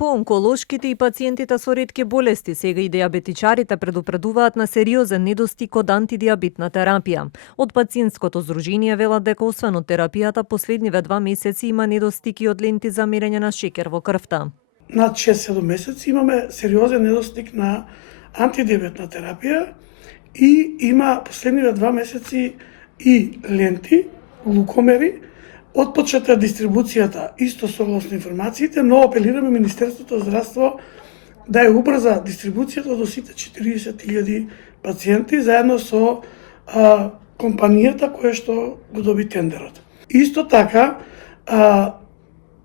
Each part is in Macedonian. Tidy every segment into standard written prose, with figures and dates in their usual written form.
По онколошките и пациентите со ретки болести, сега и диабетичарите предупредуваат на сериозен недостиг од антидиабетна терапија. Од пациентското здружение велат дека освен од терапијата, последниве 2 месеци има недостиг и од ленти за мерење на шекер во крвта. Над 6-7 месеци имаме сериозен недостиг на антидиабетна терапија и има последниве 2 месеци и ленти, глукомери. Отпочната дистрибуцијата исто согласно информациите, но апелираме Министерството за здравство да ја убрза дистрибуцијата до сите 40.000 пациенти заедно со компанијата која што го доби тендерот. Исто така,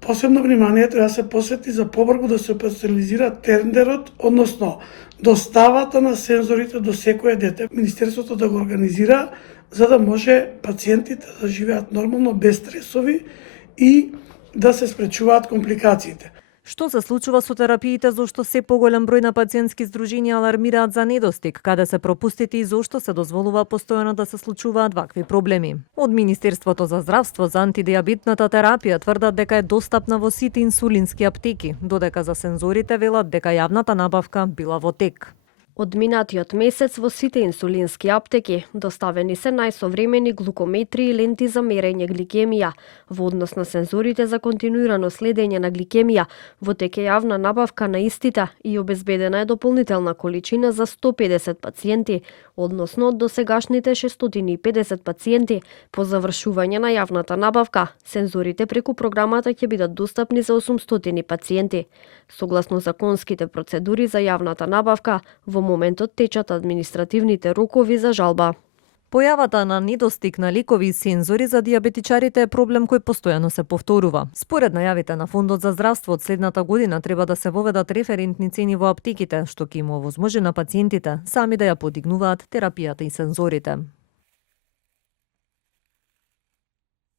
посебно внимание треба да се посвети за побрзо да се операционализира тендерот, односно доставата на сензорите до секое дете. Министерството да го организира за да може пациентите да живеат нормално, без стресови и да се спречуваат компликациите. Што се случува со терапиите зошто се поголем број на пациентски здруженија алармираат за недостиг, каде се пропустите и зошто се дозволува постојано да се случуваат вакви проблеми? Од Министерството за здравство за антидиабетната терапија тврдат дека е достапна во сите инсулински аптеки, додека за сензорите велат дека јавната набавка била во тек. Од минатиот месец во сите инсулински аптеки доставени се најсовремени глукометри и ленти за мерење гликемија. Во однос на сензорите за континуирано следење на гликемија, во тек е јавна набавка на истите и обезбедена е дополнителна количина за 150 пациенти, односно од досегашните 650 пациенти. По завршување на јавната набавка, сензорите преку програмата ќе бидат достапни за 800 пациенти. Согласно законските процедури за јавната набавка, во моментот течат административните рокови за жалба. Појавата на недостиг на лекови и сензори за диабетичарите е проблем кој постојано се повторува. Според најавите на Фондот за здравство од следната година треба да се воведат референтни цени во аптеките, што ќе им овозможи на пациентите сами да ја подигнуваат терапијата и сензорите.